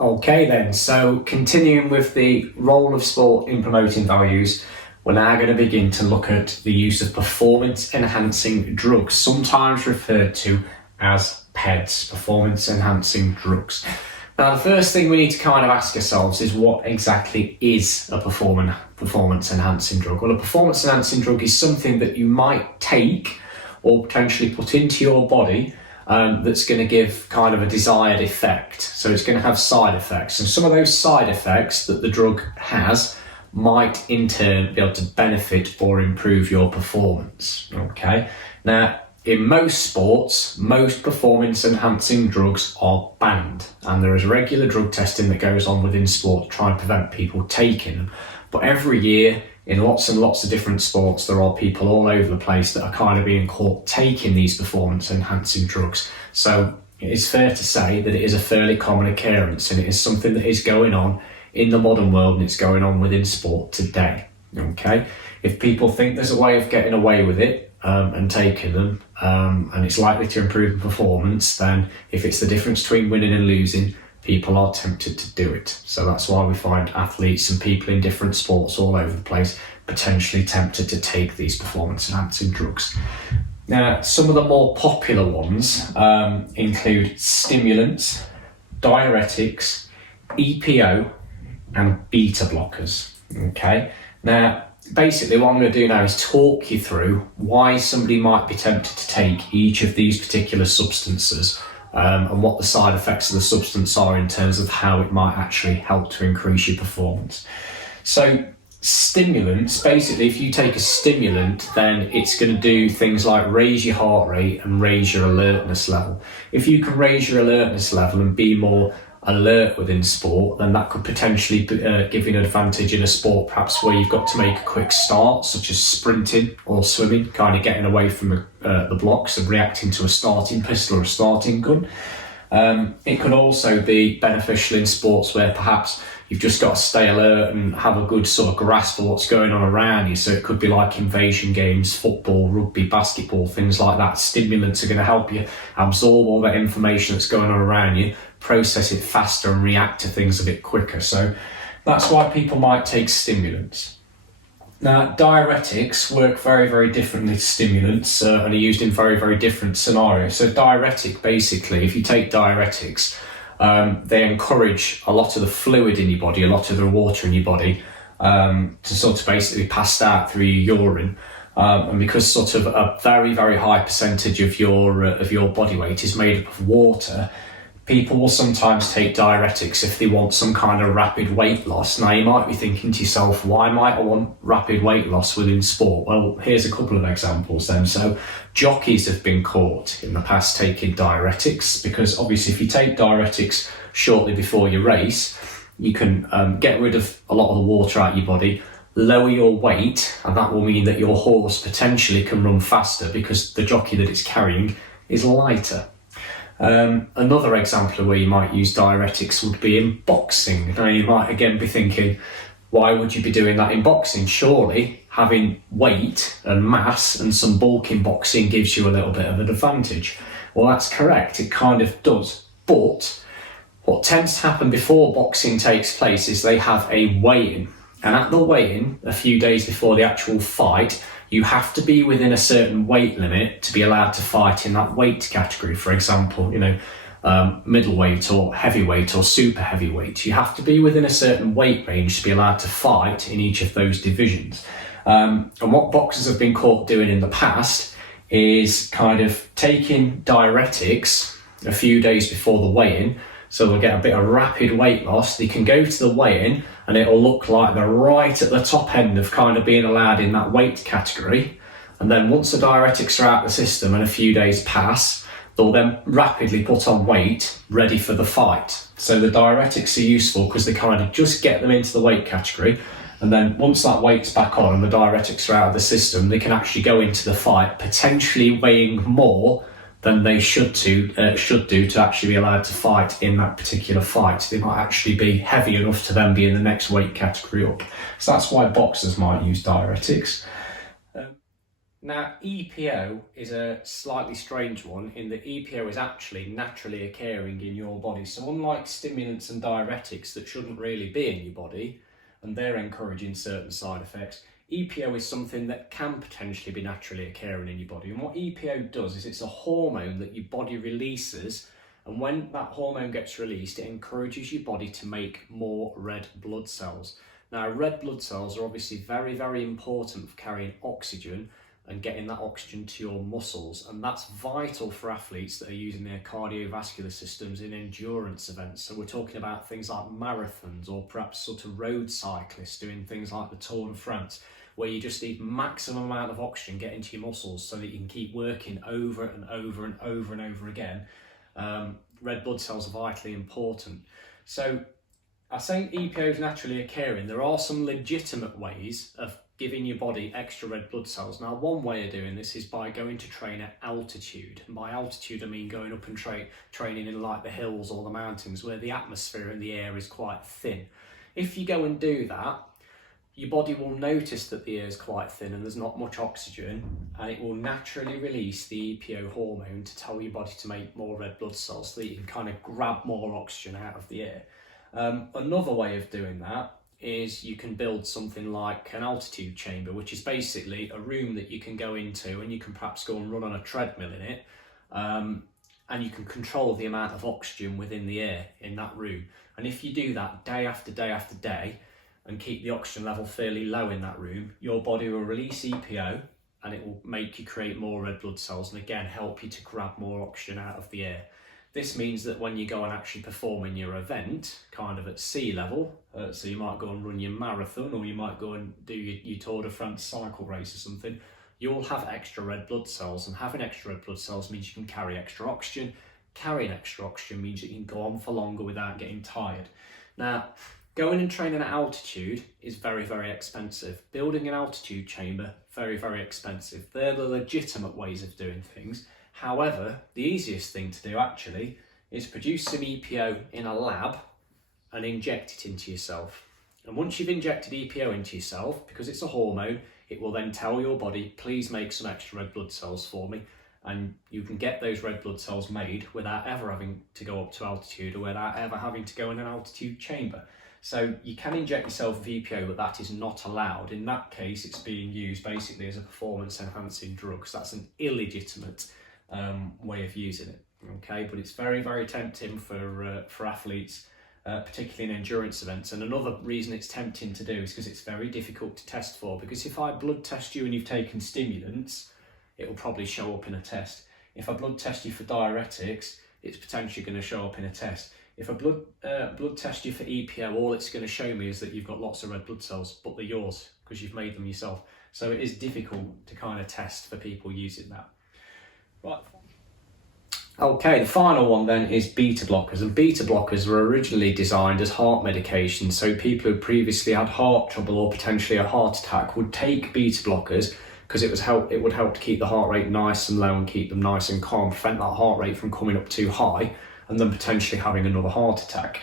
Okay then, so continuing with the role of sport in promoting values, we're now going to begin to look at the use of performance enhancing drugs, sometimes referred to as PEDs, performance enhancing drugs. Now the first thing we need to kind of ask ourselves is what exactly is a performance enhancing drug? Well, a performance enhancing drug is something that you might take or potentially put into your body that's going to give kind of a desired effect. So it's going to have side effects, and some of those side effects that the drug has might in turn be able to benefit or improve your performance. Okay, now in most sports, most performance enhancing drugs are banned, and there is regular drug testing that goes on within sport to try and prevent people taking them. But every year, in lots and lots of different sports, there are people all over the place that are kind of being caught taking these performance enhancing drugs. So it is fair to say that it is a fairly common occurrence, and it is something that is going on in the modern world, and it's going on within sport today. Okay, if people think there's a way of getting away with it and taking them, and it's likely to improve performance, then if it's the difference between winning and losing, people are tempted to do it. So that's why we find athletes and people in different sports all over the place potentially tempted to take these performance enhancing drugs. Now, some of the more popular ones include stimulants, diuretics, EPO, and beta blockers. Okay, now basically what I'm going to do now is talk you through why somebody might be tempted to take each of these particular substances, and what the side effects of the substance are in terms of how it might actually help to increase your performance. So stimulants, basically if you take a stimulant, then it's going to do things like raise your heart rate and raise your alertness level. If you can raise your alertness level and be more alert within sport, then that could potentially give you an advantage in a sport perhaps where you've got to make a quick start, such as sprinting or swimming, kind of getting away from the blocks and reacting to a starting pistol or a starting gun. It could also be beneficial in sports where perhaps you've just got to stay alert and have a good sort of grasp of what's going on around you. So it could be like invasion games, football, rugby, basketball, things like that. Stimulants are going to help you absorb all that information that's going on around you, process it faster and react to things a bit quicker. So that's why people might take stimulants. Now, diuretics work very, very differently to stimulants and are used in very, very different scenarios. So diuretic, basically, if you take diuretics, they encourage a lot of the fluid in your body, a lot of the water in your body to sort of basically pass out through your urine. And because sort of a very, very high percentage of your body weight is made up of water, people will sometimes take diuretics if they want some kind of rapid weight loss. Now you might be thinking to yourself, why might I want rapid weight loss within sport? Well, here's a couple of examples then. So jockeys have been caught in the past taking diuretics, because obviously if you take diuretics shortly before your race, you can get rid of a lot of the water out of your body, lower your weight, and that will mean that your horse potentially can run faster because the jockey that it's carrying is lighter. Another example of where you might use diuretics would be in boxing. Now you might again be thinking, why would you be doing that in boxing? Surely having weight and mass and some bulk in boxing gives you a little bit of an advantage. Well, that's correct, it kind of does. But what tends to happen before boxing takes place is they have a weigh-in. And at the weigh-in, a few days before the actual fight, you have to be within a certain weight limit to be allowed to fight in that weight category. For example, middleweight or heavyweight or super heavyweight. You have to be within a certain weight range to be allowed to fight in each of those divisions. And what boxers have been caught doing in the past is kind of taking diuretics a few days before the weigh-in, so they'll get a bit of rapid weight loss. They can go to the weigh-in and it'll look like they're right at the top end of kind of being allowed in that weight category. And then once the diuretics are out of the system and a few days pass, they'll then rapidly put on weight ready for the fight. So the diuretics are useful because they kind of just get them into the weight category. And then once that weight's back on and the diuretics are out of the system, they can actually go into the fight potentially weighing more than they should do to actually be allowed to fight in that particular fight. They might actually be heavy enough to then be in the next weight category up. So that's why boxers might use diuretics. Now, EPO is a slightly strange one in that EPO is actually naturally occurring in your body. So unlike stimulants and diuretics that shouldn't really be in your body, and they're encouraging certain side effects, EPO is something that can potentially be naturally occurring in your body. And what EPO does is it's a hormone that your body releases, and when that hormone gets released, it encourages your body to make more red blood cells. Now, red blood cells are obviously very, very important for carrying oxygen and getting that oxygen to your muscles, and that's vital for athletes that are using their cardiovascular systems in endurance events. So we're talking about things like marathons, or perhaps sort of road cyclists doing things like the Tour de France, where you just need maximum amount of oxygen get into your muscles so that you can keep working over and over and over and over again. Red blood cells are vitally important. So I think EPO is naturally occurring. There are some legitimate ways of giving your body extra red blood cells. Now, one way of doing this is by going to train at altitude. And by altitude, I mean going up and training in like the hills or the mountains where the atmosphere and the air is quite thin. If you go and do that, your body will notice that the air is quite thin and there's not much oxygen, and it will naturally release the EPO hormone to tell your body to make more red blood cells so that you can kind of grab more oxygen out of the air. Another way of doing that is you can build something like an altitude chamber, which is basically a room that you can go into and you can perhaps go and run on a treadmill in it, and you can control the amount of oxygen within the air in that room. And if you do that day after day after day and keep the oxygen level fairly low in that room, your body will release EPO and it will make you create more red blood cells and again help you to grab more oxygen out of the air. This means that when you go and actually perform in your event, kind of at sea level, so you might go and run your marathon, or you might go and do your Tour de France cycle race or something, you'll have extra red blood cells, and having extra red blood cells means you can carry extra oxygen. Carrying extra oxygen means that you can go on for longer without getting tired. Now, going and training at altitude is very, very expensive. Building an altitude chamber, very, very expensive. They're the legitimate ways of doing things. However, the easiest thing to do actually is produce some EPO in a lab and inject it into yourself. And once you've injected EPO into yourself, because it's a hormone, it will then tell your body, please make some extra red blood cells for me. And you can get those red blood cells made without ever having to go up to altitude or without ever having to go in an altitude chamber. So you can inject yourself with EPO, but that is not allowed. In that case, it's being used basically as a performance enhancing drug. So that's an illegitimate way of using it. Okay, but it's very, very tempting for athletes, particularly in endurance events. And another reason it's tempting to do is because it's very difficult to test for. Because if I blood test you and you've taken stimulants, it will probably show up in a test. If I blood test you for diuretics, it's potentially going to show up in a test. If I blood test you for EPO, all it's going to show me is that you've got lots of red blood cells, but they're yours because you've made them yourself. So it is difficult to kind of test for people using that. Right. Okay, the final one then is beta blockers, and beta blockers were originally designed as heart medication, so people who previously had heart trouble or potentially a heart attack would take beta blockers because it would help to keep the heart rate nice and low and keep them nice and calm, prevent that heart rate from coming up too high and then potentially having another heart attack.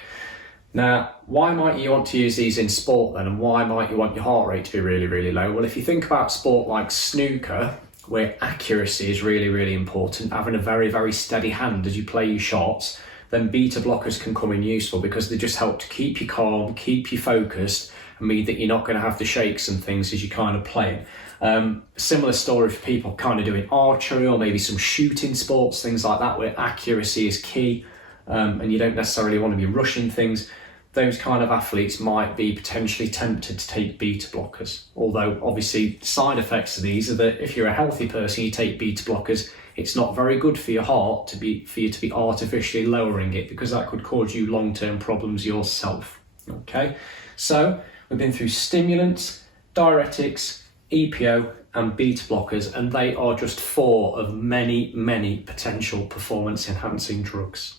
Now, why might you want to use these in sport then, and why might you want your heart rate to be really, really low? Well, if you think about sport like snooker, where accuracy is really, really important, having a very, very steady hand as you play your shots, then beta blockers can come in useful because they just help to keep you calm, keep you focused, and mean that you're not going to have the shakes and things as you kind of play. Similar story for people kind of doing archery or maybe some shooting sports, things like that, where accuracy is key, and you don't necessarily want to be rushing things. Those kind of athletes might be potentially tempted to take beta blockers. Although obviously side effects of these are that if you're a healthy person, you take beta blockers, it's not very good for your heart for you to be artificially lowering it, because that could cause you long-term problems yourself. Okay, so we've been through stimulants, diuretics, EPO and beta blockers, and they are just 4 of many, many potential performance enhancing drugs.